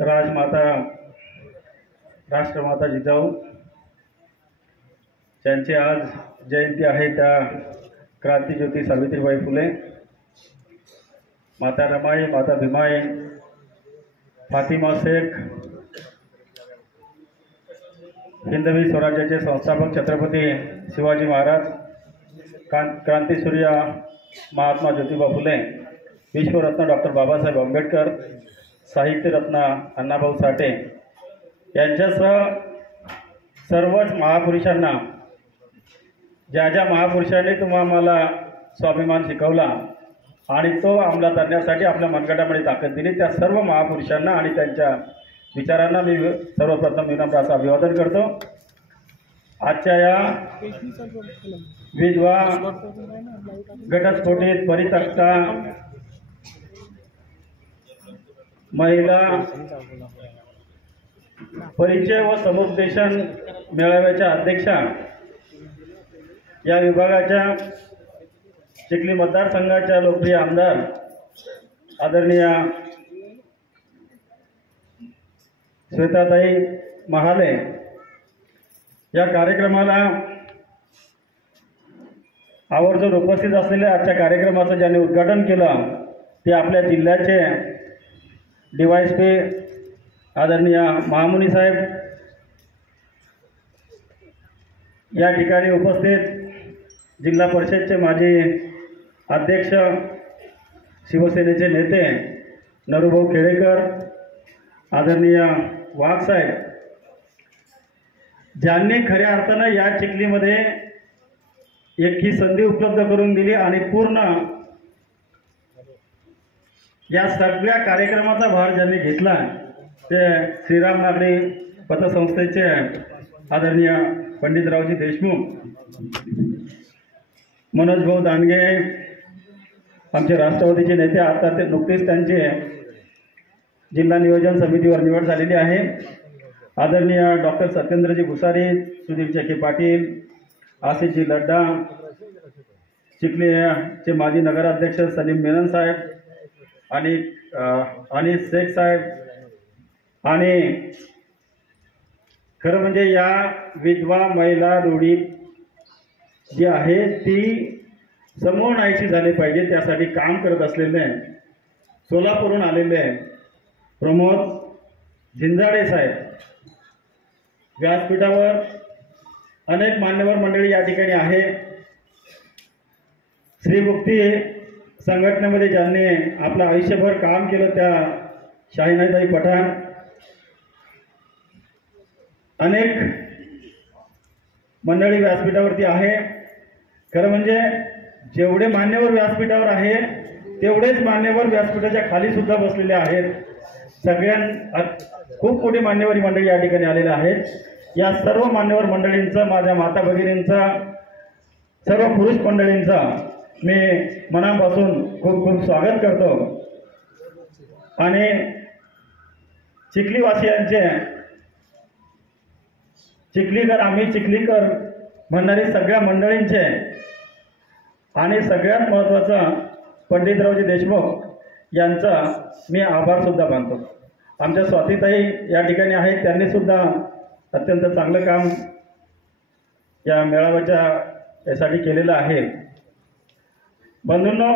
राजमाता राष्ट्रमाता जिजाऊ त्यांची आज जयंती आहे। त्या क्रांतिज्योती सावित्रीबाई फुले, माता रमाई, माता भीमाई, फातिमा शेख, हिंदवी स्वराज्याचे संस्थापक छत्रपती शिवाजी महाराज, क्रांतिसूर्य महात्मा ज्योतिबा फुले, विश्वरत्न डॉक्टर बाबासाहेब आंबेडकर, साहित्यरत्न अण्णाभाऊ साठे यांच्यासह सर्वच महापुरुषांना, ज्या महापुरुषांनी तुम्हाला स्वाभिमान शिकवला आणि तो अंमलात आणण्यासाठी आपल्या मनगटामध्ये ताकद दिली, त्या सर्व महापुरुषांना आणि त्यांच्या विचारांना मी सर्वप्रथम विनम्र असं अभिवादन करतो। आजच्या या विधवा, घटस्फोटित, परित्यक्ता, महिला परिचय व समुपदेशन मेळाव्याच्या अध्यक्षा, या विभागाच्या चिखली मतदारसंघाच्या लोकप्रिय आमदार आदरणीय श्वेताताई महाले, या कार्यक्रमाला आवर्जून उपस्थित असलेल्या आजच्या कार्यक्रमाचं ज्यांनी उद्घाटन केलं ते आपल्या जिल्ह्याचे DYSP आदरणीय महामुनी साहेब, या ठिकाणी उपस्थित जिल्हा परिषदचे माजी अध्यक्ष, शिवसेनेचे नेते नरूभाऊ खेडेकर, आदरणीय वाघ साहेब, ज्यांनी खऱ्या अर्थानं या चिखलीमध्ये एक ही संधी उपलब्ध करून दिली आणि पूर्ण या सगळ्या कार्यक्रमाचा भार ज्यांनी घेतला ते श्रीराम नागरी पतसंस्थेचे आदरणीय पंडितरावजी देशमुख, मनोज भाऊ दानगे, आमचे राष्ट्रवादीचे नेते, आता ते नुकतेच त्यांचे जिल्हा नियोजन समितीवर निवड झालेली आहे, आदरणीय डॉक्टर सत्येंद्रजी घुसारी, सुधीर चेके पाटील, आशिषजी लड्डा, चिखलीचे माजी नगराध्यक्ष सलीम मेनन साहेब आणि अनिस शेख साहेब, आणि खरं म्हणजे या विधवा महिला रूढी जी आहे ती समूळ नाहीशी झाली पाहिजे, त्यासाठी काम करत असलेले सोलापूरहून आलेले प्रमोद झिंजाडे साहेब, व्यासपीठावर अनेक मान्यवर मंडळी या ठिकाणी आहे। श्रीमुक्ती संघटनेमध्ये ज्यांनी आपलं आयुष्यभर काम केलं त्या शाहीनाईताई पठाण, अनेक मंडळी व्यासपीठावरती आहे। खरं म्हणजे जेवढे मान्यवर व्यासपीठावर आहे तेवढेच मान्यवर व्यासपीठाच्या खाली सुद्धा बसलेले आहेत। खूप मोठी मान्यवरी मंडळी या ठिकाणी आलेल्या आहेत। या सर्व मान्यवर मंडळींचं, माझ्या माता भगिनींचा, सर्व पुरुष मंडळींचा मी मनापासून खूप खूप स्वागत करतो आणि चिखलीवासियांचे, चिखलीकर आम्ही चिखलीकर म्हणणारी सगळ्या मंडळींचे आणि सगळ्यात महत्त्वाचं पंडितरावजी देशमुख यांचा मी आभार सुद्धा मानतो। आमच्या स्वातीताई या ठिकाणी आहेत, त्यांनी सुद्धा अत्यंत चांगलं काम या मेळाव्याच्या यासाठी केलेलं आहे। बंधूंनो,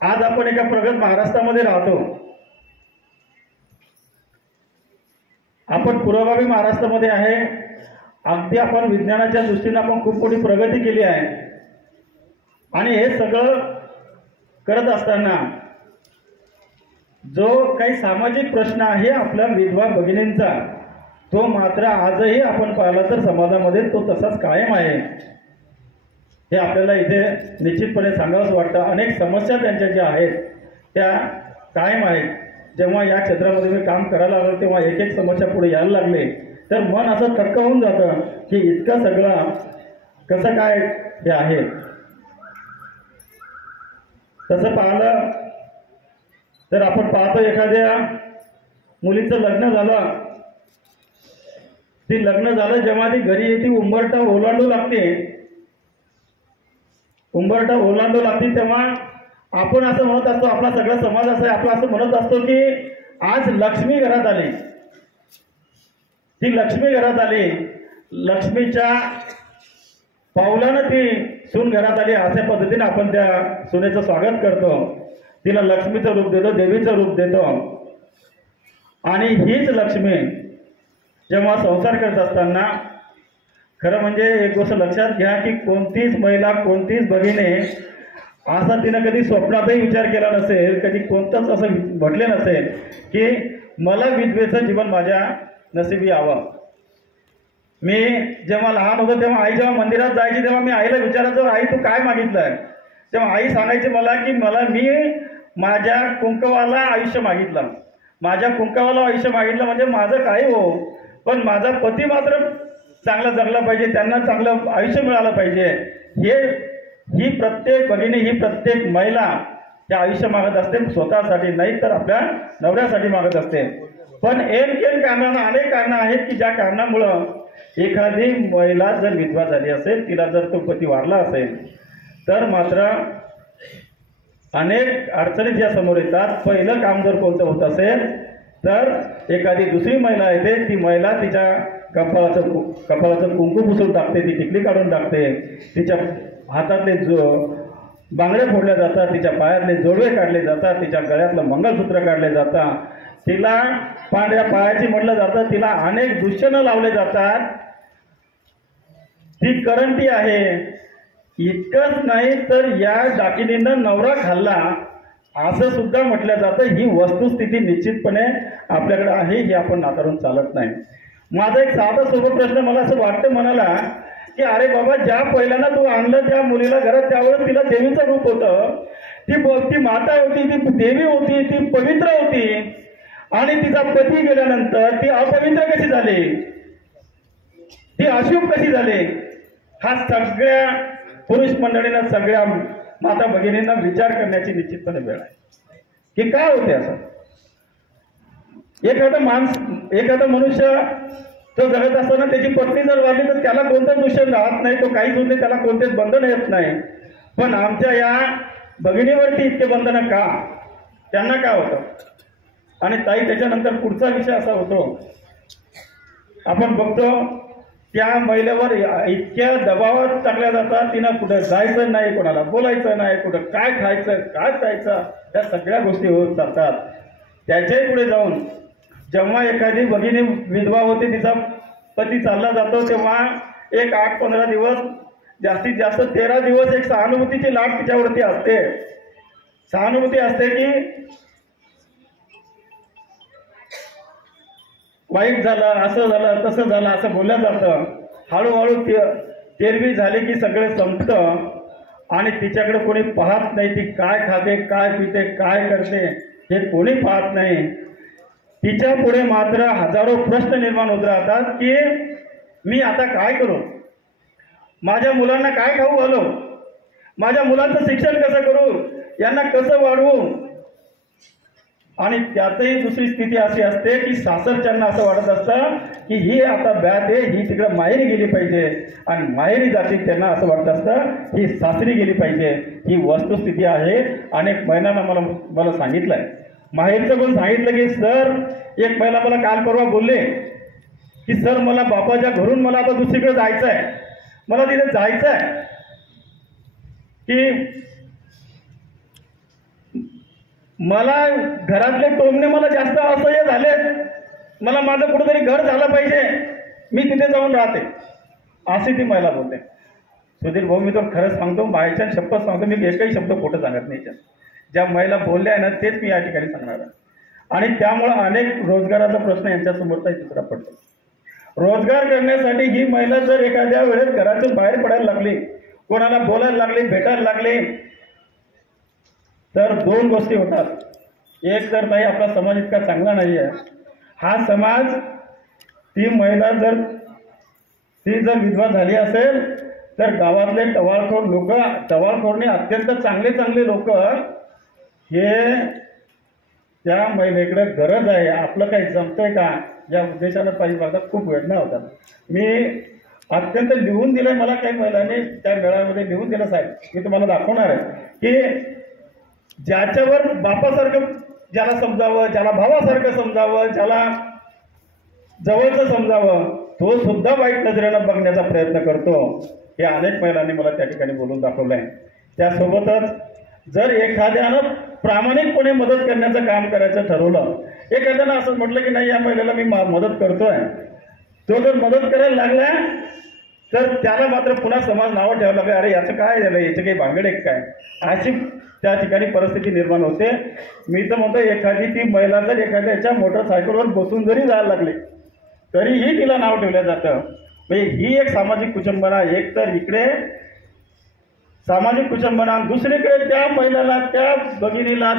आज आपण एका प्रगत महाराष्ट्रामध्ये राहतो। आपण पुरोगामी महाराष्ट्रामध्ये आहे। अगदी आपण विज्ञानाच्या दृष्टीने आपण खूप मोठी प्रगती केली आहे आणि हे सगळं करत असताना जो काही सामाजिक प्रश्न आहे आपल्या विधवा भगिनींचा, तो मात्र आजही आपण पाहिला तर समाजामध्ये तो तसाच कायम आहे। हे आपल्याला इथे निश्चितपणे सांगावंच वाटतं। अनेक समस्या त्यांच्या ज्या आहेत त्या कायम आहेत। जेव्हा या क्षेत्रामध्ये मी काम करायला लागलो तेव्हा एक एक समस्या पुढे यायला लागले तर मन असं थक्क होऊन जातं की इतकं सगळं कसं काय हे आहे। तसं पाहिलं तर आपण पाहतो एखाद्या मुलीचं लग्न झालं, ती लग्न झालं जेव्हा ती घरी येते उंबरठा ओलांडू लागते, तेव्हा आपण असं म्हणत असतो, आपला सगळा समाज असं आपला असं म्हणत असतो की आज लक्ष्मी घरात आली, ती लक्ष्मी घरात आली, लक्ष्मीच्या पावलानं ती सून घरात आली, अशा पद्धतीने आपण त्या सुनेचं स्वागत करतो, तिला लक्ष्मीचं रूप देतो, देवीचं रूप देतो. आणि हीच लक्ष्मी जेव्हा संसार करत असताना खरं म्हणजे एक गोष्ट लक्षात घ्या की कोणतीच महिला, कोणतीच भगिनी असा तिनं कधी स्वप्नातही विचार केला नसेल, कधी कोणतंच असं म्हटले नसेल की मला विधवेचं जीवन माझ्या नशिबी यावं. मी जेव्हा लहान होतो तेव्हा आई जेव्हा मंदिरात जायची तेव्हा मी आईला विचारायचो, आई तू काय मागितलंय? तेव्हा आई सांगायची मला की मी माझ्या कुंकवाला आयुष्य मागितलं, माझ्या कुंकवाला आयुष्य मागितलं म्हणजे माझं काही हो, पण माझा पती मात्र चांगला जगला पाहिजे, त्यांना चांगलं आयुष्य मिळालं पाहिजे. ही प्रत्येक भगिनी, ही प्रत्येक महिला त्या आयुष्य मागत असते, स्वतःसाठी नाही तर आपल्या नवऱ्यासाठी मागत असते. पण एन कारणानं अनेक कारणं आहेत की ज्या कारणामुळं एखादी महिला जर विधवा झाली असेल, तिला जर तो पती वारला असेल तर मात्र अनेक अडचणी ज्या समोर येतात. पहिलं काम जर कोणतं होत असेल तर एखादी दुसरी महिला येते, ती महिला तिच्या कपाळाचं कुंकू पुसून टाकते, ती टिकली काढून टाकते, तिच्या हातातले बांगड्या फोडल्या जातात, तिच्या पायातले जोडवे काढले जातात, तिच्या गळ्यातलं मंगळसूत्र काढले जातात, तिला पांढऱ्या पायाची म्हटलं जातं, तिला अनेक दूषणं लावले जातात, ती करंटी आहे. इतकंच नाही तर या डाकिनीनं नवरा खाल्ला असं सुद्धा म्हटलं जातं. ही वस्तुस्थिती निश्चितपणे आपल्याकडे आहे, ही आपण नाकारून चालत नाही. माझा एक साधा सोपा प्रश्न मला असं वाटतं मनाला की अरे बाबा, ज्या पहिल्यांदा तू आणलं त्या मुलीला घरात त्यावेळेस तिला देवीचं रूप होतं, ती माता होती, ती देवी होती, ती पवित्र होती, आणि तिचा पती गेल्यानंतर ती अपवित्र कशी झाली, ती अशुभ कशी झाली? हा सगळ्या पुरुष मंडळींना, सगळ्या माता भगिनींना विचार करण्याची निश्चितपणे वेळ आहे की काय होते असं. एखादा मनुष्य तो जगत असताना त्याची पत्नी जर वाढली तर त्याला कोणतंच दूषण राहत नाही, तो काहीच होत नाही, त्याला कोणतेच बंधन येत नाही. पण आमच्या या भगिनीवरती इतके बंधनं का, त्यांना काय होतं? आणि ताई, त्याच्यानंतर पुढचा विषय असा होतो, आपण बघतो त्या महिलेवर इतक्या दबावात टाकल्या जातात, तिनं कुठं जायचं नाही, कोणाला बोलायचं नाही, कुठं काय खायचं काय प्यायचं, त्या सगळ्या गोष्टी होत जातात. त्याच्याही पुढे जाऊन जेव्हा एखादी भगिनी विधवा होते, तिचा पती चालला जातो, तेव्हा एक 8-15 दिवस, जास्तीत जास्त 13 दिवस एक सहानुभूतीची लाट तिच्यावरती असते. सहानुभूती असते की वाईट झालं, असं झालं, तसं झालं, असं बोललं जातं. हळूहळू तेरवी झाली की सगळं संपतं आणि तिच्याकडे कोणी पाहत नाही, ती काय खाते, काय पिते, काय करते हे कोणी पाहत नाही. तिच्या पुढे मात्र हजारो प्रश्न निर्माण होत राहतात की मी आता काय करू, माझ्या मुलांना काय खाऊ घालू, माझ्या मुलांचं शिक्षण कसं करू, यांना कसं वाढवू. आणि त्यातही दुसरी स्थिती अशी असते की सासरच्यांना असं वाटत असतं की ही आता ब्यात आहे, ही तिकडे माहेरी गेली पाहिजे, आणि माहेरी जाती त्यांना असं वाटत असतं ही सासरी गेली पाहिजे. ही वस्तुस्थिती आहे. अनेक महिलांना मला सांगितलं आहे, माहेरचं पण सांगितलं की सर, एक महिला मला काल परवा बोलले की सर, मला बापाच्या घरून मला आता दुसरीकडे जायचं आहे, मला तिथे जायचं आहे की मला घरातले टोमणे मला जास्त असह्य झाले, मला माझं कुठेतरी घर झालं पाहिजे, मी तिथे जाऊन राहते, अशी ती महिला बोलते. सुधीर भाऊ, मी तर खरंच सांगतो, बायच्या शपथ सांगतो, मी एकही शब्द खोटं सांगत नाही. ज्या महिला बोलल्या आहे ना तेच मी या ठिकाणी सांगणार आहे. आणि त्यामुळं अनेक रोजगाराचा प्रश्न यांच्यासमोरचा दुसरा पडतो. रोजगार करण्यासाठी ही महिला जर एखाद्या वेळेस घरातून बाहेर पडायला लागली, कोणाला बोलायला लागली, भेटायला लागली, तर दोन गोष्टी होतात. एक तर नाही, आपला समाज इतका चांगला नाही आहे, हा समाज, ती महिला जर विधवा झाली असेल तर गावातले टवाळखोर लोक, टवाळखोरने अत्यंत चांगले लोक हे त्या महिलेकडे गरज आहे, आपलं काही जमतंय का या उद्देशानं पाहिजे बघतात. खूप वेदना होतात. मी अत्यंत लिहून दिलंय, मला काही महिलांनी त्या मेळाव्यामध्ये लिहून दिलं. साहेब, मी तुम्हाला दाखवणार आहे की ज्याच्यावर बापासारखं ज्याला समजावं, ज्याला भावासारखं समजावं, ज्याला जवळचं समजावं, तो सुद्धा वाईट नजरेनं बघण्याचा प्रयत्न करतो. हे अनेक महिलांनी मला त्या ठिकाणी बोलून दाखवलंय. त्यासोबतच जर एखाद्यानं प्रामाणिकपणे मदत करण्याचं काम करायचं ठरवलं, एखाद्यानं असं म्हटलं की नाही या महिलेला मी मदत करतोय, तो जर मदत करायला लागला तर त्याला मात्र पुन्हा समाज नावं ठेवायला लागले, अरे याचं काय झालं, याचं काही भांगड आहे काय, अशी त्या ठिकाणी परिस्थिती निर्माण होते. मी तर म्हणतो एखादी ती महिला जर एखाद्याच्या मोटरसायकलवर बसून जरी जायला लागली तरीही तिला नाव ठेवलं जातं. म्हणजे ही एक सामाजिक कुचंबना. एक तर इकडे सामाजिक कुचंबना, दुसरीकडे त्या महिलाला, त्या भगिनीला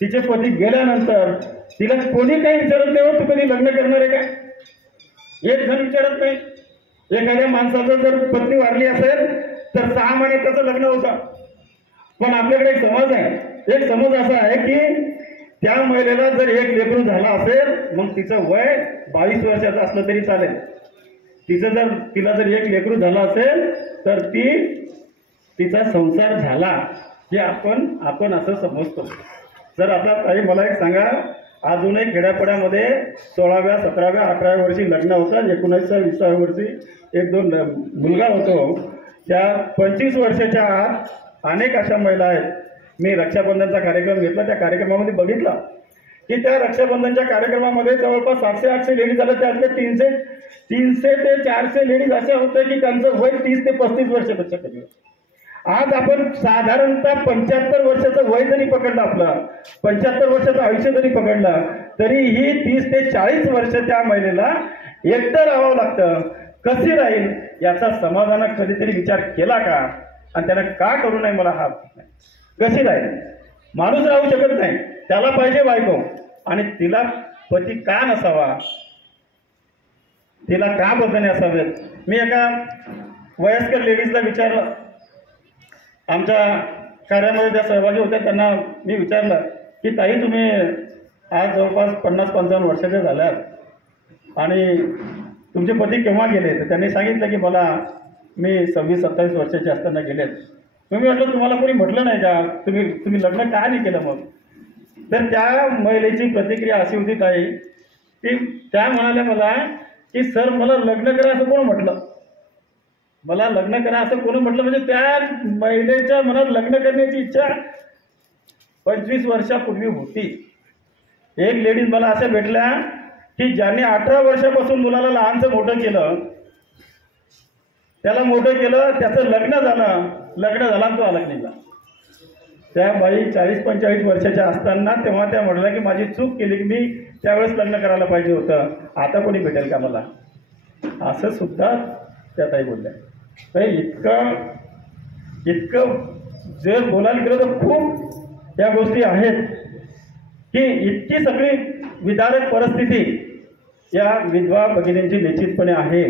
तिचे पती गेल्यानंतर तिला कोणी काही विचारत नाही, हो तू कधी लग्न करणार आहे काय, एक जण विचारत नाही. एखाद्या माणसाचं जर पत्नी वारली असेल तर 6 महिने त्याचं लग्न होतं. पण आपल्याकडे एक समज आहे, एक समज असा आहे की त्या महिलेला जर एक लेकरू झाला असेल मग तिचं वय 22 वर्षाचं असलं तरी चालेल. तिला जर एक लेकरू झाला असेल तर तिचा संसार झाला हे आपण असं समजतो. जर आता ताई मला एक सांगा, अजूनही खेड्यापाड्यामध्ये 16व्या 17व्या 18व्या वर्षी लग्न होतं, 19व्या 20व्या वर्षी 1-2 मुलगा होतो. त्या 25 वर्षाच्या आत अनेक अशा महिला आहेत. मी रक्षाबंधनचा कार्यक्रम घेतला, त्या कार्यक्रमामध्ये बघितला की त्या रक्षाबंधनच्या कार्यक्रमामध्ये जवळपास 700-800 लेडीज झाल्या. त्यातले 300 ते 400 लेडीज अशा होत्या की त्यांचं वय 30 ते 35 वर्षापेक्षा कमी होतं. आज आपण साधारणतः 75 वर्षाचं वय जरी पकडलं, आपलं 75 वर्षाचं आयुष्य जरी पकडलं, तरीही 30 ते 40 वर्ष त्या महिलेला एकटं राहावं लागतं. कशी राहील याचा समाजानं कधीतरी विचार केला का, आणि त्यानं का करू नये मला हा नाही. कशी राहील, माणूस राहू शकत नाही, त्याला पाहिजे बायको, आणि तिला पती का नसावा, तिला का बदलणे असावेत. मी एका वयस्कर लेडीजला विचारलं, आमच्या कार्यामध्ये त्या सहभागी होत्या, त्यांना मी विचारलं की ताई तुम्ही आज जवळपास 50-55 वर्षाच्या झाल्यात आणि तुमचे पती केव्हा गेले. तर त्यांनी सांगितलं की मी 26-27 वर्षाचे असताना गेलेत. मी म्हटलं तुम्हाला कोणी म्हटलं नाही का, तुम्ही लग्न का नाही केलं मग. तर त्या महिलेची प्रतिक्रिया अशी होती ताई की त्या म्हणाल्या मला की सर मला लग्न करा असं कोण म्हटलं, मला लग्न करा असं कोण म्हटलं. म्हणजे त्या महिलेच्या मनात लग्न करण्याची इच्छा 25 वर्षापूर्वी होती. एक लेडीज मला अशा भेटल्या की ज्यांनी 18 वर्षापासून मुलाला लहानचं मोठं केलं, त्याला मोठं केलं, त्याचं लग्न झालं तो अलग निघाला. त्या बाई 40-45 वर्षाच्या असताना तेव्हा त्या म्हटल्या की माझी चूक केली की मी त्यावेळेस लग्न करायला पाहिजे होतं, आता कोणी भेटेल का मला, असं सुद्धा त्या ताई बोलल्या. तर इतकं जर बोलायला गेलं तर खूप या गोष्टी आहेत की इतकी सगळी विदारक परिस्थिती या विधवा भगिनींची निश्चितपणे आहे.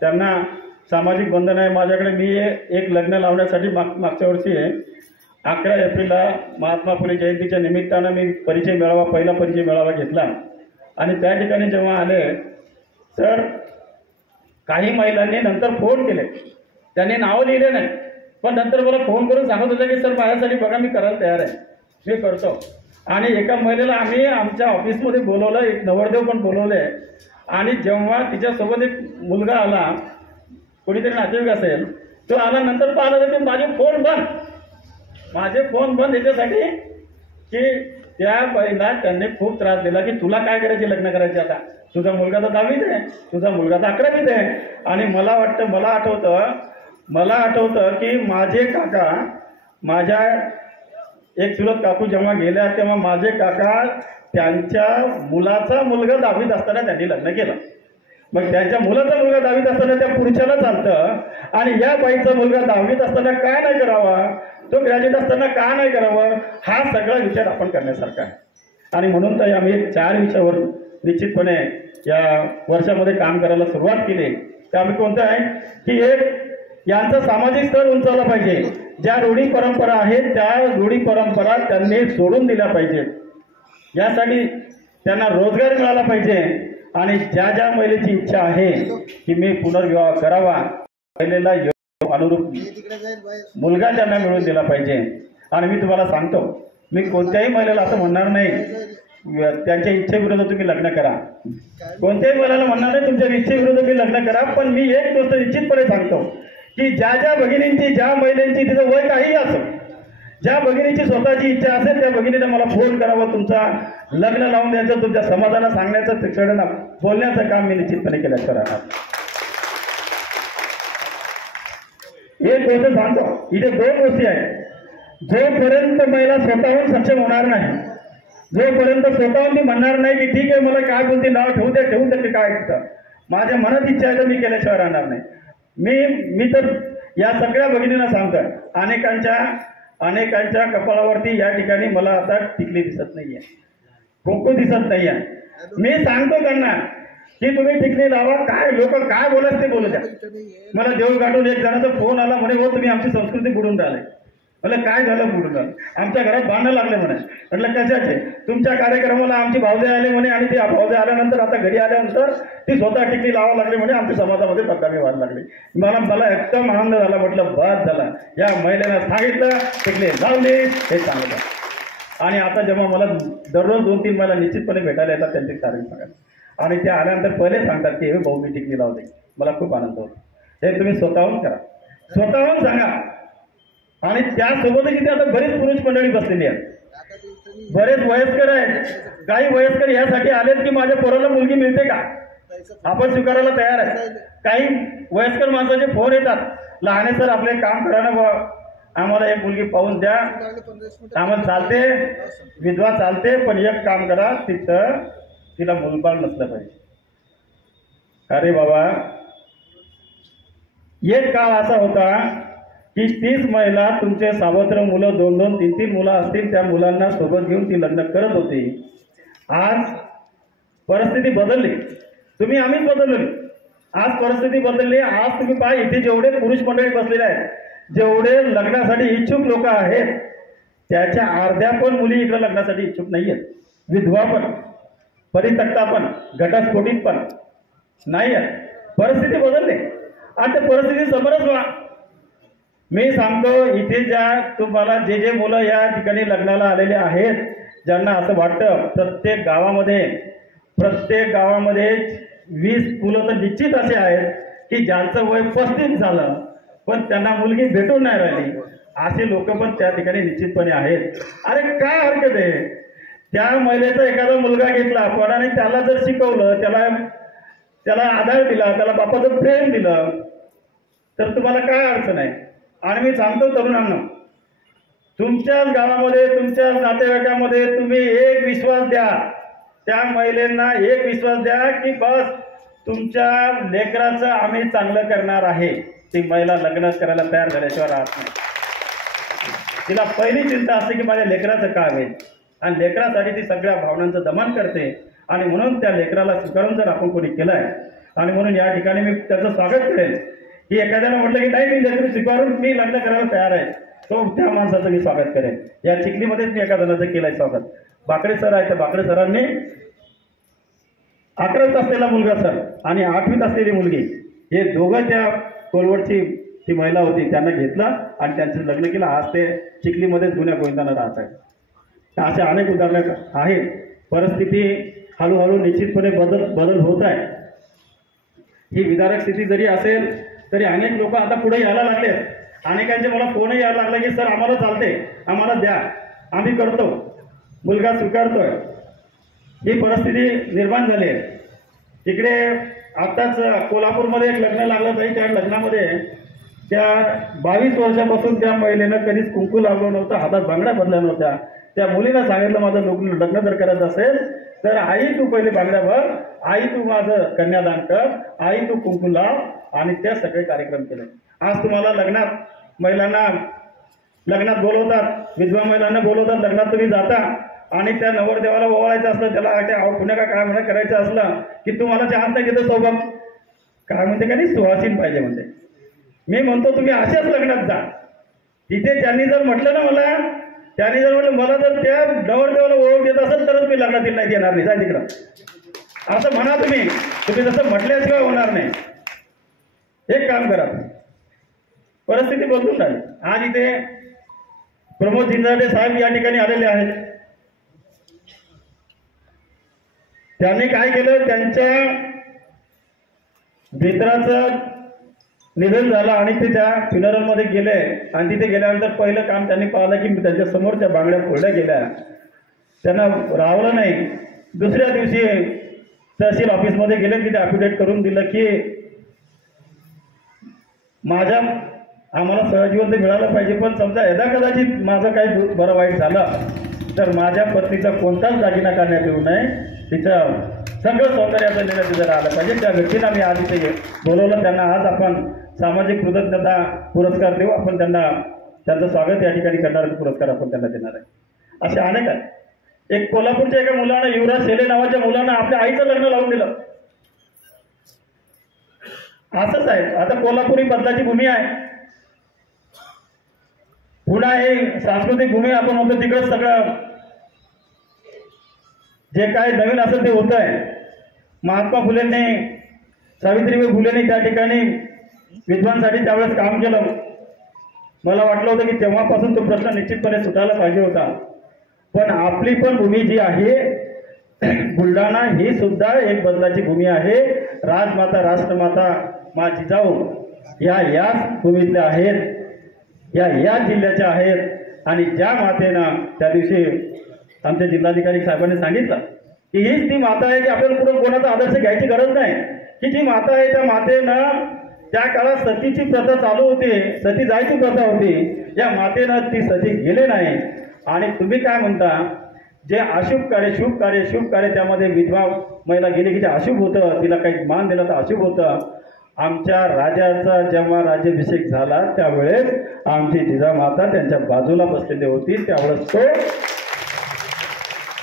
त्यांना सामाजिक बंधन आहे. माझ्याकडे मी एक लग्न लावण्यासाठी मागच्या वर्षी 11 एप्रिलला महात्मा फुले जयंतीच्या निमित्तानं मी पहिला परिचय मेळावा घेतला. आणि त्या ठिकाणी जेव्हा आले तर काही महिलांनी नंतर फोन केले, त्यांनी नावं लिहिले नाही, पण नंतर मला फोन करून सांगत होते की सर माझ्यासाठी बघा मी करायला तयार आहे, मी करतो. आणि एका महिलेला आम्ही आमच्या ऑफिसमध्ये बोलवलं, एक नवरदेव पण बोलवले. आणि जेव्हा तिच्यासोबत एक मुलगा आला, कोणीतरी नातेवाईक असेल, तो आला, नंतर पाहिलं तर ते माझे फोन बंद याच्यासाठी की त्या बाईला त्यांनी खूप त्रास दिला की तुला काय करायचे, लग्न करायचे, आता तुझा मुलगा तर 10वीत आहे, तुझा मुलगा तर 11वीत आहे. आणि मला आठवतं की माझे काका, माझ्या एक चुलत काकू जेव्हा गेल्या तेव्हा माझे काका त्यांच्या मुलाचा मुलगा 10वीत असताना त्यांनी लग्न केलं. मग त्यांच्या मुलाचा मुलगा 10वीत असताना त्या पुरुषाला चालतं, आणि या बाईचा मुलगा 10वीत असताना काय नाही करावा, तो ग्रॅज्युएट असताना का नाही करावं, हा सगळा विचार आपण करण्यासारखा आहे. आणि म्हणून तर आम्ही 4 विषयावर निश्चितपणे या वर्षामध्ये काम करायला सुरुवात केली. त्यामुळे कोणतं आहे की एक यांचा सामाजिक स्तर उंचावला पाहिजे. ज्या रूढी परंपरा आहेत त्या रूढी परंपरा त्यांनी सोडून दिल्या पाहिजेत. यासाठी त्यांना रोजगार मिळाला पाहिजे. आणि ज्या महिलेची इच्छा आहे की मी पुनर्विवाह करावा, महिलेला अनुरूप मुलगा त्यांना मिळवून दिला पाहिजे. आणि मी तुम्हाला सांगतो, मी कोणत्याही महिलेला असं म्हणणार नाही त्यांच्या इच्छेविरुद्ध तुम्ही लग्न करा. कोणत्याही महिलेला म्हणणार नाही तुमच्या इच्छेविरुद्ध तुम्ही लग्न करा. पण मी एक गोष्ट निश्चितपणे सांगतो की ज्या ज्या भगिनींची, ज्या महिलांची तिचं वय काहीही असो, ज्या भगिनीची स्वतःची इच्छा असेल त्या भगिनीने मला फोन करावं, तुमचा लग्न लावून द्यायचं, तुमच्या समाजाला सांगण्याचं, शिक्षण बोलण्याचं काम मी निश्चितपणे केल्याशिवाय राहणार. एक गोष्ट सांगतो, इथे दोन गोष्टी आहेत. जोपर्यंत महिला स्वतःहून सक्षम होणार नाही, जोपर्यंत स्वतःहून ती म्हणणार नाही की ठीक आहे मला काय बोलते नाव ठेवू दे काय तिथं माझ्या मनात इच्छा आहे तर मी केल्याशिवाय राहणार नाही. मी तर या सगळ्या भगिनींना सांगतोय, अनेकांच्या कपाळावरती या ठिकाणी मला आता टिकली दिसत नाहीये, कुंकू दिसत नाहीये. मी सांगतो त्यांना की तुम्ही टिकली लावा, काय लोक काय बोलत ते बोलू द्या. मला देऊळ गाठून एक जणाचा फोन आला, म्हणे हो तुम्ही आमची संस्कृती बुडून राहिले. म्हटलं काय झालं बुडून राहिलं? आमच्या घरात भांडणं लागले म्हणे. म्हटलं कशाचे? तुमच्या कार्यक्रमाला आमची भावजे आले म्हणे आणि ती भावजे आल्यानंतर आता घरी आल्यानंतर ती स्वतः टिकली लावा लागली म्हणे, आमच्या समाजामध्ये बदनामी व्हायला लागली. मला एकदम आनंद झाला. म्हटलं बस झाला, या महिलेनं सांगितलं टिकली लावली हे चांगलं. आणि आता जेव्हा मला दररोज 2-3 महिला निश्चितपणे भेटायला येतात त्यांची तारीख सांगायला आणि ते आल्यानंतर पहिले सांगतात की हे भाऊ मी टिकली लावली. मला खूप आनंद होतो. हे तुम्ही स्वतःहून करा, स्वतःहून सांगा. आणि त्यासोबतच इथे आता बरेच पुरुष मंडळी बसलेली आहेत, बरेच वयस्कर आहेत. काही वयस्कर यासाठी आलेत की माझ्या पोराला मुलगी मिळते का, आपण स्वीकारायला तयार आहे. काही वयस्कर माणसाचे फोन येतात, लहाने सर आपले काम करा ना, आम्हाला एक मुलगी पाहून द्या, आम्हाला चालते, विधवा चालते, पण एक काम करा तिला मुलबाळ नसलं पाहिजे. अरे बाबा, एक काळ असा होता की 30 महिला तुमचे सावत्र मुलं 2-2, 3-3 मुलं असतील त्या मुलांना सोबत घेऊन ती लग्न करत होती. आज परिस्थिती बदलली, आम्हीच बदलली. आज परिस्थिती बदलली. आज तुम्ही पहा इथे जेवढे पुरुष मंडळी बसलेले आहेत, जेवढे लग्नासाठी इच्छुक लोक आहेत त्याच्या अर्ध्या पण मुली इकडे लग्नासाठी इच्छुक नाही आहेत. विधवा पण, परित्यक्ता पण, घटस्फोटित पण नाही आहेत. परिस्थिती बदलली. आता परिस्थिती समोरच व्हा. मी सांगतो इथे तुम्हाला जे मुलं या ठिकाणी लग्नाला आलेले आहेत, ज्यांना असं वाटतं प्रत्येक गावामध्ये 20 मुलं तर निश्चित असे आहेत की ज्यांचं वय 35 झालं पण त्यांना मुलगी भेटून नाही राहिली, असे लोक पण त्या ठिकाणी निश्चितपणे आहेत. अरे काय हरकत आहे, त्या महिलेचा एखादा मुलगा घेतला, कोणाने त्याला जर शिकवलं, त्याला आधार दिला, त्याला बापाचं प्रेम दिलं तर तुम्हाला काय अडचण आहे. आणि मी सांगतो तरुणांना, तुमच्याच गावामध्ये, तुमच्याच नातेवाईकामध्ये तुम्ही एक विश्वास द्या, त्या महिलांना एक विश्वास द्या की बस तुमच्या लेकराचं आम्ही चांगलं करणार आहे. ती महिला लग्न करायला तयार झाल्याशिवाय राहत नाही. तिला पहिली चिंता असते की माझ्या लेकराचं काय होईल, आणि लेकरासाठी ती सगळ्या भावनांचं दमन करते. आणि म्हणून त्या लेकराला स्वीकारून जर आपण कोणी केलं आहे, आणि म्हणून या ठिकाणी मी त्याचं स्वागत करेन की एखाद्याला म्हटलं की नाही मी लेकरू स्वीकारून मी लग्न करायला तयार आहे, तो त्या माणसाचं मी स्वागत करेन. या चिखलीमध्येच मी एका जणाचं केलं आहे स्वागत. बाकडे सर आहे, तर बाकडे सरांनी 11वीत असलेला मुलगा सर आणि 8वीत असलेली मुलगी, हे दोघं त्या कोलवडची ती महिला होती, त्यांना घेतलं आणि त्यांचं लग्न केलं. आज ते चिखलीमध्येच गुन्ह्या गोविंदानं राहत आहेत. असे अनेक उदाहरणं आहेत. परिस्थिती हळूहळू निश्चितपणे बदल होत आहे. ही विदारक स्थिती जरी असेल तरी अनेक लोक आता पुढे यायला लागले. अनेकांचे मला फोनही यायला लागला की सर आम्हाला चालते, आम्हाला द्या, आम्ही करतो, मुलगा स्वीकारतोय. ही परिस्थिती निर्माण झाली आहे. तिकडे आत्ताच कोल्हापूरमध्ये एक लग्न लागलं पाहिजे. त्या लग्नामध्ये त्या 22 वर्षापासून त्या महिलेनं कधीच कुंकू लावलं नव्हतं, हातात बांगड्या बदल्या नव्हत्या. त्या मुलीनं सांगितलं माझं लग्न जर करायचं असेल तर आई तू पहिले बांगड्या भर, आई तू माझं कन्यादान कर, आई तू कुंकू लाव, आणि त्या सगळे कार्यक्रम केले. आज तुम्हाला महिलांना लग्नात बोलवतात, विधवा महिलांना बोलवतात, लग्नात तुम्ही जाता आणि त्या नवरदेवाला ओवाळायचं असलं, त्याला पुण्या का काय म्हणा करायचं असलं की तुम्हाला चान्स नाही घेतो सौभाग्य काय म्हणते का नाही सुहासीन पाहिजे म्हणते. मी म्हणतो तुम्ही अशाच लग्नात जा. तिथे त्यांनी जर म्हटलं मला जर त्या नवरदेवाला ओळख देत असेल तरच मी लग्नात नाही येणार नाही, जा तिकडं असं म्हणा. तुम्ही तसं म्हटल्याशिवाय होणार नाही. एक काम करा, परिस्थिती बदलून राहिली. आज इथे प्रमोद झिंजाडे साहेब या ठिकाणी आलेले आहेत. त्यांनी काय केलं, त्यांच्या मित्राचं निधन झालं आणि ते त्या फ्युनरलमध्ये गेले आणि तिथे गेल्यानंतर पहिलं काम त्यांनी पाहिलं की त्यांच्या समोरच्या बांगड्या फोडल्या गेल्या. त्यांना राहवलं नाही. दुसऱ्या दिवशी तहसील ऑफिसमध्ये गेले, तिथे ॲफिडेविट करून दिलं की आम्हाला सहजीवन तर मिळालं पाहिजे, पण समजा यदा कदाचित माझं काही बरं वाईट झालं तर माझ्या पत्नीचा कोणताच दागिना करण्यात येऊ नये, तिचं सगळं सौंदर्याचं निर्णय तिथं राहिलं पाहिजे. त्या व्यक्तींना मी आज इथे बोलवलं. त्यांना आज आपण सामाजिक कृतज्ञता पुरस्कार देऊ. आपण त्यांचं स्वागत या ठिकाणी करणारा पुरस्कार आपण त्यांना देणार आहे. असे अनेक आहेत. एक कोल्हापूरच्या एका मुलानं, युवराज शेले नावाच्या मुलानं आपल्या आईचं लग्न लावून दिलं. असंच आहे. आता कोल्हापूर ही बदलाची भूमी आहे. पुन्हा हे सांस्कृतिक भूमी आपण म्हणतो, तिकडं सगळं जे काय नवीन असेल ते होत आहे. महात्मा फुलेंनी, सावित्रीबाई फुलेंनी त्या ठिकाणी विद्वांसाठी त्यावेळेस काम केलं. मला वाटलं होतं की तेव्हापासून तो प्रश्न निश्चितपणे सुटायला पाहिजे होता. पण आपली पण भूमी जी आहे बुलढाणा ही सुद्धा एक बदलाची भूमी आहे. राजमाता, राष्ट्रमाता मा जिजाऊ याच भूमीतल्या आहेत, या जिल्ह्याच्या आहेत. आणि ज्या मातेनं त्या दिवशी आमच्या जिल्हाधिकारी साहेबांनी सांगितलं की हीच ती माता आहे की आपल्याला कुठं कोणाचा आदर्श घ्यायची गरज नाही, की जी माता आहे त्या मातेनं त्या काळात सतीची प्रथा चालू होती, सती जायची प्रथा होती. या मातेनं ती सती गेले नाही. आणि तुम्ही काय म्हणता, जे अशुभ कार्य, शुभ कार्य त्यामध्ये विधवा महिला गेली की ते अशुभ होतं, तिला काही मान दिला तर अशुभ होतं. आमच्या राजाचा जेव्हा राज्याभिषेक झाला त्यावेळेस आमची जिजामाता त्यांच्या बाजूला बसलेली होती. त्यावेळेस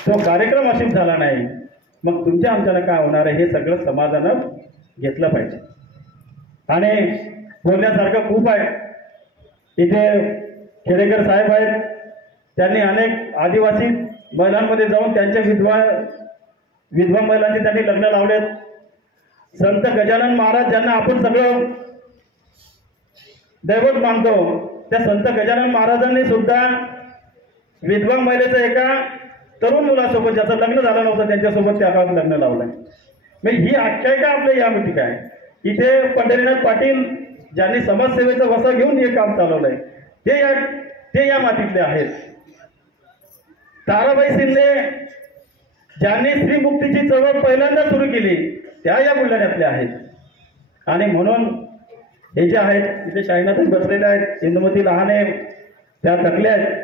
तो कार्यक्रम अशुभ झाला नाही. मग तुमच्या आमच्याला काय होणार आहे हे सगळं समाजानं घेतलं पाहिजे. आणि बोलण्यासारखं खूप आहे. इथे खेडेकर साहेब आहेत, त्यांनी अनेक आदिवासी महिलांमध्ये जाऊन त्यांच्या विधवा महिलांचे त्यांनी लग्न लावलेत. संत गजानन महाराज ज्यांना आपण सगळं दैवत मानतो, त्या संत गजानन महाराजांनी सुद्धा विधवा महिलेचं एका तरुण मुलासोबत, ज्याचं लग्न झालं नव्हतं त्यांच्यासोबत त्या काळात लग्न लावलंय. म्हणजे ही आख्यायिका आपल्या या ठिकाणी आहे. इथे पंढरीनाथ पाटील ज्यांनी समाजसेवेचा वसा घेऊन हे काम चालवलंय ते या मातीतले आहेत. ताराबाई शिंदे ज्यांनी स्त्रीमुक्तीची चळवळ पहिल्यांदा सुरू केली त्या या बुलढाण्यातल्या आहेत. आणि म्हणून हे जे आहेत इथे शाहीनाथच बसलेले आहेत, इंदुमती लहाने त्या थकल्या आहेत,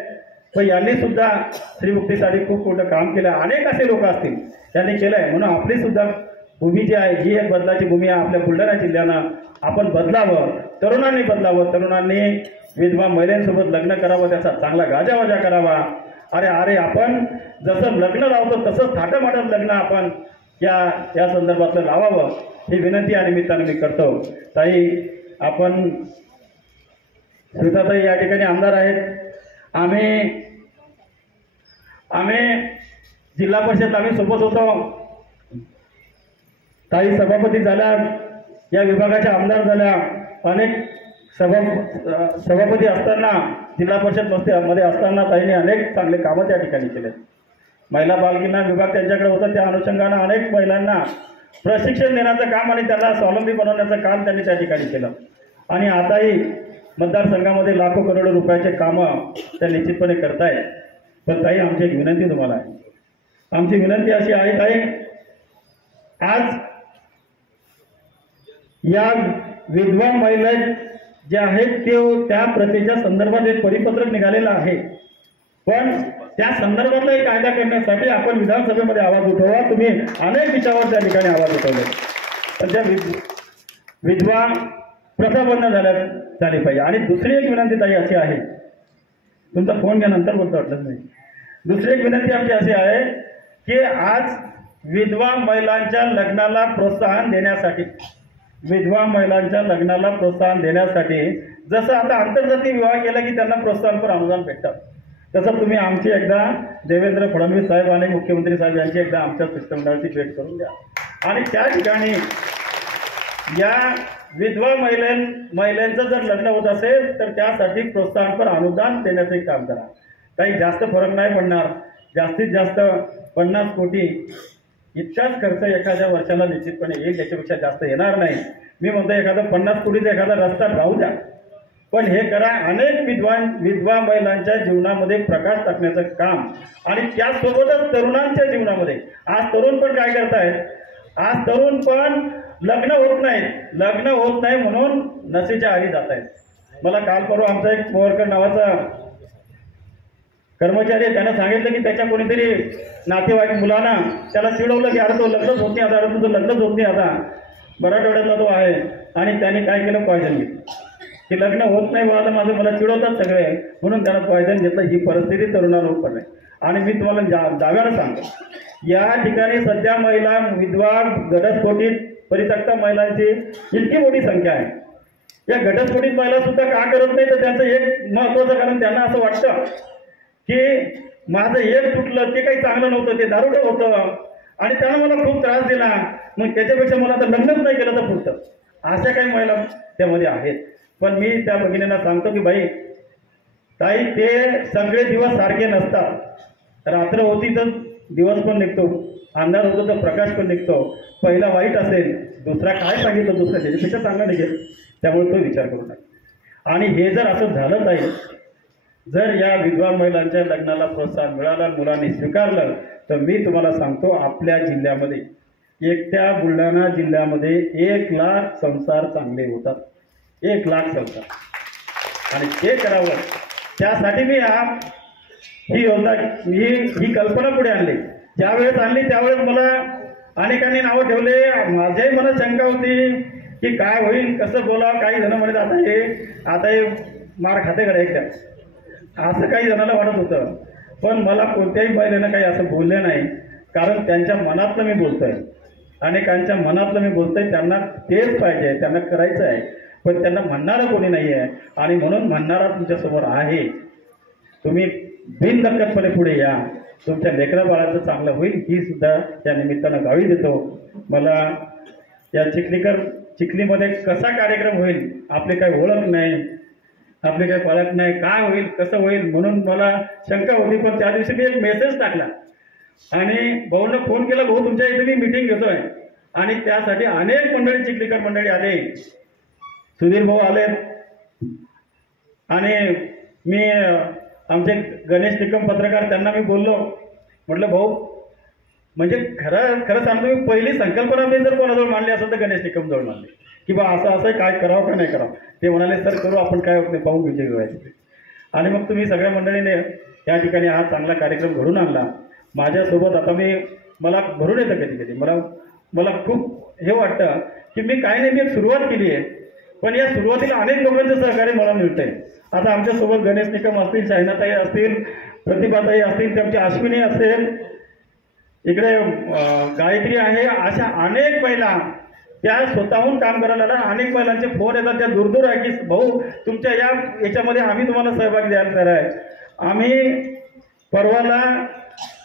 पण यांनी सुद्धा स्त्रीमुक्तीसाठी खूप मोठं काम केलं. अनेक असे लोक असतील त्यांनी केलं आहे. म्हणून आपली सुद्धा भूमी जी आहे ही एक बदलाची भूमी आहे. आपल्या बुलढाणा जिल्ह्यानं आपण बदलावं, तरुणांनी बदलावं, तरुणांनी विधवा महिलांसोबत लग्न करावं, त्याचा चांगला गाजावाजा करावा. अरे आपण जसं लग्न लावतो तसंच थाटामाटात लग्न आपण या संदर्भातलं लावावं ही विनंती या निमित्तानं मी करतो. ताई, आपण स्मिताताई या ठिकाणी आमदार आहेत. आम्ही जिल्हा परिषद आम्ही सोबत होतो. ताई सभापती झाल्या, या विभागाच्या आमदार झाल्या. अनेक सभापती असताना, जिल्हा परिषद मध्ये असताना ताईने अनेक चांगले कामं त्या ठिकाणी केले. महिला बालकल्याण विभाग त्यांच्याकडे होता, त्या अनुषंगानं अनेक महिलांना प्रशिक्षण देण्याचं काम आणि त्यांना स्वावलंबी बनवण्याचं काम त्यांनी त्या ठिकाणी केलं. आणि आताही मतदारसंघामध्ये लाखो करोडो रुपयाचे कामं त्या निश्चितपणे करतायत. पण ताई, आमची एक विनंती तुम्हाला आहे. आमची विनंती अशी आहे ताई, आज या विधवा महिला ज्या आहेत त्या प्रथेच्या संदर्भात एक परिपत्रक निघालेलं आहे. पण त्या संदर्भातला एक कायदा करण्यासाठी आपण विधानसभेमध्ये आवाज उठवा. तुम्ही अनेक विषयावर त्या ठिकाणी आवाज उठवले, पण त्या विधवा प्रथा बंद झाली पाहिजे. आणि दुसरी एक विनंती ताई अशी आहे, तुमचा फोन घ्या, नंतर बोलतो वाटलं नाही. दुसरी एक विनंती आमची अशी आहे की आज विधवा महिलांच्या लग्नाला प्रोत्साहन देण्यासाठी, जसं आता आंतरजातीय विवाह केला की त्यांना प्रोत्साहनपर अनुदान भेटतात, तसं तुम्ही आमची एकदा देवेंद्र फडणवीस साहेब आणि मुख्यमंत्री साहेब यांची एकदा आमच्या शिष्टमंडळाची भेट करून द्या. आणि त्या ठिकाणी या विधवा महिलांचं जर लग्न होत असेल तर त्यासाठी प्रोत्साहनपर अनुदान देण्याचं एक काम करा. काही जास्त फरक नाही पडणार. जास्तीत जास्त 50 कोटी इतकाच खर्च एखाद्या वर्षाला निश्चितपणे येईल, याच्यापेक्षा जास्त येणार नाही. मी म्हणतो एखादा 50 कोटीचा एखादा रस्ता राहू द्या, पण हे करा. अनेक विधवा महिलांच्या जीवनामध्ये प्रकाश टाकण्याचं काम आणि त्यासोबतच तरुणांच्या जीवनामध्ये. आज तरुण पण काय करतायत, आज तरुण पण लग्न होत नाही म्हणून नशेच्या आहारी जात आहेत. मला काल परवा आमचा एक पोवरकर नावाचा कर्मचारी आहे, त्यानं सांगितलं की त्याच्या कोणीतरी नातेवाईक मुलांना त्याला चिडवलं की अरे तो लग्नच होत नाही, आता तुझं लग्नच होत नाही, आता मराठवाड्यातला तो आहे. आणि त्याने काय केलं, पॉयझन घेतलं की लग्न होत नाही आता माझं, मला चिडवतात सगळे म्हणून त्यानं पॉयझन घेतलं. ही परिस्थिती तरुणाला उत्पन्न आहे. आणि मी तुम्हाला दाव्यानं सांगतो, या ठिकाणी सध्या महिला विधवा घटस्फोटित परित्यक्ता महिलांची इतकी मोठी संख्या आहे. या घटस्फोटित महिला सुद्धा का करत नाही, तर त्यांचं एक महत्त्वाचं कारण, त्यांना असं वाटतं की माझं एक तुटलं ते काही चांगलं नव्हतं, ते दारुडं होतं आणि त्यानं मला खूप त्रास दिला, मग त्याच्यापेक्षा मला आता लग्नच नाही केलं तर पुरतं. अशा काही महिला त्यामध्ये आहेत. पण मी त्या भगिनींना सांगतो की बाई ताई, ते सगळे दिवस सारखे नसतात. रात्र होती तर दिवस पण निघतो, अंधार होतो तर प्रकाश पण निघतो. पहिला वाईट असेल, दुसरा काय सांगितलं, दुसरा त्याच्यापेक्षा चांगला निघेल. त्यामुळे तो विचार करू नका. आणि हे जर असं झालं ताई, जर या विधवा महिलांच्या लग्नाला प्रोत्साहन मिळालं, मुलांनी स्वीकारलं, तर मी तुम्हाला सांगतो आपल्या जिल्ह्यामध्ये, एकट्या बुलढाणा जिल्ह्यामध्ये 1 लाख संसार चांगले होतात. 1 लाख संसार. आणि ते करावं त्यासाठी मी ही योजना, ही कल्पना पुढे आणली. ज्यावेळेस आणली त्यावेळेस मला अनेकांनी नावं ठेवले. माझ्याही मनात शंका होती की काय होईल, कसं बोलावं. काही जण म्हणत आता हे मार खातेकडे एकट्या, असं काही जणांना वाटत होतं. पण मला कोणत्याही महिलेनं काही असं बोलले नाही, कारण त्यांच्या मनातलं मी बोलतोय. अनेकांच्या मनातलं मी बोलतोय. त्यांना तेच पाहिजे, त्यांना करायचं आहे, पण त्यांना म्हणणारं कोणी नाही आहे. आणि म्हणून म्हणणारा तुमच्यासमोर आहे. तुम्ही बिनधक्कतपणे पुढे या, तुमच्या लेकरा बाळाचं चांगलं होईल ही सुद्धा त्या निमित्तानं गावी देतो. मला या चिखलीमध्ये कसा कार्यक्रम होईल, आपली काही ओळख नाही, आपली काही पाळत नाही, काय होईल कसं होईल म्हणून मला शंका होती. पण त्या दिवशी मी एक मेसेज टाकला आणि भाऊंना फोन केला, भाऊ तुमच्या इथे मी मीटिंग घेतोय. आणि त्यासाठी अनेक मंडळी, चिखलीकर मंडळी आले, सुधीर भाऊ आले. आणि मी आमचे गणेश निकम पत्रकार, त्यांना मी बोललो, म्हटलं भाऊ म्हणजे खरं सांगतो मी, पहिली संकल्पना मी जर कोणाजवळ मांडली असेल तर गणेश निकम जवळ मांडली की बा असं काय करावं का नाही करावं. ते म्हणाले सर करू आपण, काय होत नाही, पाहू विजय घेवायचे. आणि मग तुम्ही सगळ्या मंडळीने या ठिकाणी हा चांगला कार्यक्रम घडून आणला माझ्यासोबत. आता मला भरून येतं कधी कधी, मला खूप हे वाटतं की मी काय नाही, मी एक सुरुवात केली आहे, पण या सुरुवातीला अनेक लोकांचं सहकार्य मला मिळतंय. आता आमच्यासोबत गणेश निकम असतील, शायनाताई असतील, प्रतिभाताई असतील, त्यांची अश्विनी असेल, इकडे गायत्री आहे, अशा अनेक महिला त्या स्वतःहून काम करायला लागल्या. अनेक महिलांचे फोन येतात, त्या दूर आहे की भाऊ तुमच्या याच्यामध्ये आम्ही तुम्हाला सहभाग द्यायला तयार आहे. आम्ही परवाला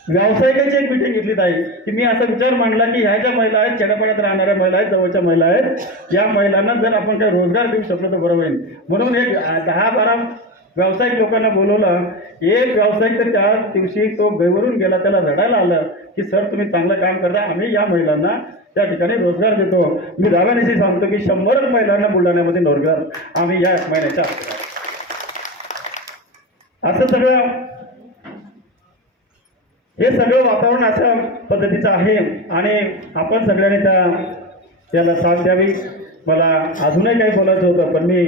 व्यावसायिकाची एक मिटिंग घेतली आहे की मी असा विचार मांडला की ह्या ज्या महिला आहेत, खेड्यापाड्यात राहणाऱ्या महिला आहेत, जवळच्या महिला आहेत, या महिलांना जर आपण काही रोजगार देऊ शकलो तर बरं होईल. म्हणून एक 10-12 व्यावसायिक लोकांना बोलवलं. एक व्यावसायिक तर त्या दिवशी तो गैवरून गेला, त्याला रडायला आलं की सर तुम्ही चांगलं काम करता, आम्ही या महिलांना त्या ठिकाणी रोजगार देतो. मी दाव्यानिशी सांगतो की 100 महिलांना बुलढाण्यामध्ये रोजगार आम्ही या महिन्याच्या असं सगळं, हे सगळं वातावरण अशा पद्धतीचं आहे. आणि आपण सगळ्यांनी त्याला साथ द्यावी. मला अजूनही काही बोलायचं होतं, पण मी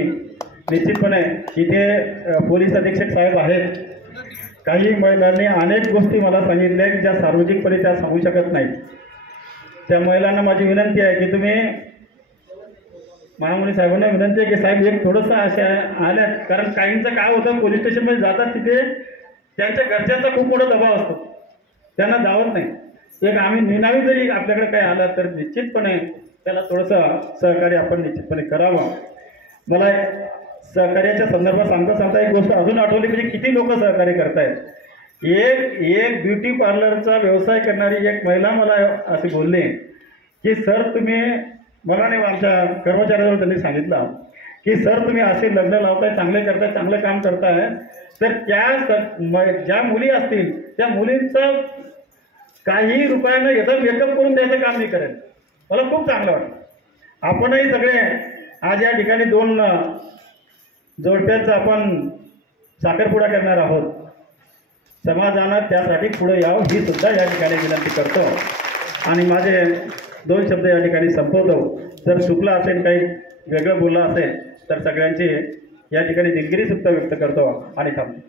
निश्चितपणे इथे पोलीस अधीक्षक साहेब आहेत. काही महिलांनी अनेक गोष्टी मला सांगितल्या की ज्या सार्वजनिकपणे त्या सांगू शकत नाहीत. त्या महिलांना माझी विनंती आहे की तुम्ही महामुनी साहेबांना विनंती आहे की साहेब एक थोडंसं अशा आल्या, कारण काहींचं काय होतं, पोलीस स्टेशनमध्ये जातात तिथे त्यांच्या घरच्यांचा खूप मोठा दबाव असतो, त्यांना जावत नाही. एक आम्ही निनावी जरी आपल्याकडे काही आला तर निश्चितपणे त्याला थोडंसं सहकार्य आपण निश्चितपणे करावं. मला सहकार्याच्या संदर्भात सांगता एक गोष्ट अजून आठवली, म्हणजे किती लोक सहकार्य करतायत. एक ब्युटी पार्लरचा व्यवसाय करणारी एक महिला मला असे बोलले की सर तुम्ही मला नाही आमच्या कर्मचाऱ्यावर त्यांनी सांगितलं की सर तुम्ही असे लग्न लावताय, चांगले करताय, चांगलं काम करताय, तर ज्या मुली असतील त्या मुलींचं काही रुपयानं येतं मेकअप करून द्यायचं काम मी करेन. मला खूप चांगलं वाटतं. आपणही सगळे आज या ठिकाणी 2 जोडप्यांचा आपण साखरपुडा करणार आहोत. समाजानं त्यासाठी पुढे यावं ही सुद्धा या ठिकाणी विनंती करतो आणि माझे 2 शब्द या ठिकाणी संपवतो. जर चुकलं असेल, काही वेगळं बोललं असेल तर सगळ्यांची या ठिकाणी दिलगिरी सुद्धा व्यक्त करतो आणि थांबतो.